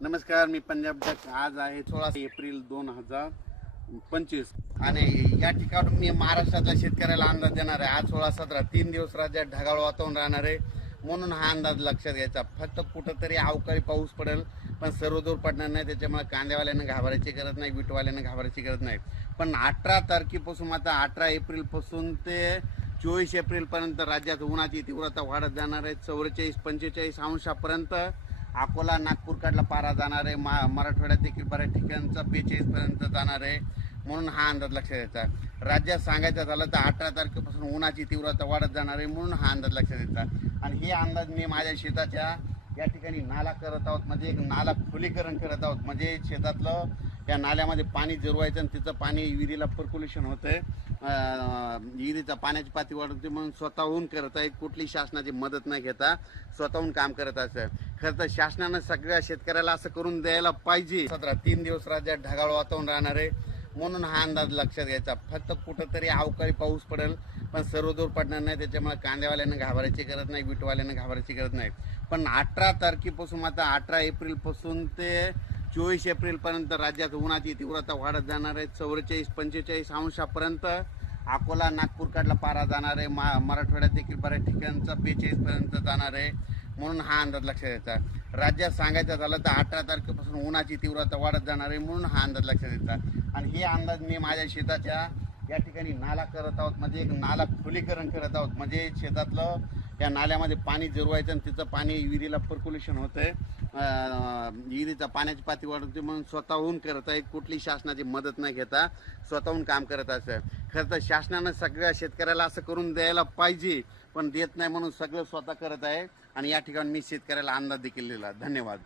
नमस्कार मी पंजाब डक आज आहे सोळा एप्रिल दोन हजार पंचवीस. आणि या ठिकाणून मी महाराष्ट्रातल्या शेतकऱ्याला अंदाज देणार आहे. आज सोळा सतरा तीन दिवस राज्यात ढगाळ वातावरण राहणार आहे. म्हणून हा अंदाज लक्षात घ्यायचा. फक्त कुठंतरी अवकाळी पाऊस पडेल पण सर्वदूर पडणार नाही. त्याच्यामुळे कांद्यावाल्यानं घाबरायची गरज नाही विटवाल्यानं घाबरायची गरज नाही. पण अठरा तारखेपासून आता अठरा एप्रिलपासून ते चोवीस एप्रिलपर्यंत राज्यात उन्हाची तीव्रता वाढत जाणार आहे. चौवेचाळीस पंचेचाळीस अंशापर्यंत अकोला नागपूरकडला पारा जाणार आहे. मा मराठवाड्यात देखील बऱ्याच ठिकाणचा बेचाळीसपर्यंत जाणार आहे. म्हणून हा अंदाज लक्षात घ्यायचा राज्यात सांगायचं झालं तर अठरा तारखेपासून उन्हाची तीव्रता वाढत जाणार आहे म्हणून हा अंदाज लक्षात घ्यायचा आणि हे अंदाज मी माझ्या शेताच्या या ठिकाणी नाला करत आहोत. म्हणजे एक नाला खुलीकरण करत आहोत. म्हणजे शेतातलं या नाल्यामध्ये पाणी जिरवायचं आणि तिचं पाणी विहिरीला पर्क्युलेशन होतं आहे विहिरीचा पाण्याची पाती वाढवते म्हणून स्वतःहून करत आहे कुठली शासनाची मदत न घेता स्वतःहून काम करत असं खरं तर शासनानं सगळ्या शेतकऱ्याला असं करून द्यायला पाहिजे. सतरा तीन दिवस राज्यात ढगाळ वातावरण राहणार आहे. म्हणून हा अंदाज लक्षात घ्यायचा. फक्त कुठंतरी अवकाळी पाऊस पडेल पण सर्वदूर पडणार नाही. त्याच्यामुळे कांद्यावाल्यानं घाबरायची गरज नाही विटवाल्यानं घाबरायची गरज नाही. पण अठरा तारखेपासून आता अठरा एप्रिलपासून ते चोवीस एप्रिलपर्यंत राज्यात उन्हाची तीव्रता वाढत जाणार आहे. चौवेचाळीस पंचेचाळीस अंशापर्यंत अकोला नागपूरकडला पारा जाणार आहे. मा मराठवाड्यात देखील बऱ्याच ठिकाणचा बेचाळीसपर्यंत जाणार आहे. म्हणून हा अंदाज लक्षात घ्यायचा राज्यात सांगायचं झालं तर अठरा तारखेपासून उन्हाची तीव्रता वाढत जाणार आहे म्हणून हा अंदाज लक्षात घ्यायचा आणि हे अंदाज मी माझ्या शेताच्या या ठिकाणी नाला करत आहोत. म्हणजे एक नाला खुलीकरण करत आहोत. म्हणजे शेतातलं या नाल्यामध्ये पाणी जिरवायचं आणि तिचं पाणी विहिरीला पर्क्युलेशन होतंय. आहे विहिरीचा पाण्याची पाती वाढवते म्हणून स्वतःहून करत आहे कुठली शासनाची मदत न घेता स्वतःहून काम करत असं खरं तर शासनानं सगळ्या शेतकऱ्याला असं करून द्यायला पाहिजे पण देत नाही म्हणून सगळं स्वतः करत आहे. आणि या ठिकाणी मी शेतकऱ्याला अंदाज देखील दिला. धन्यवाद.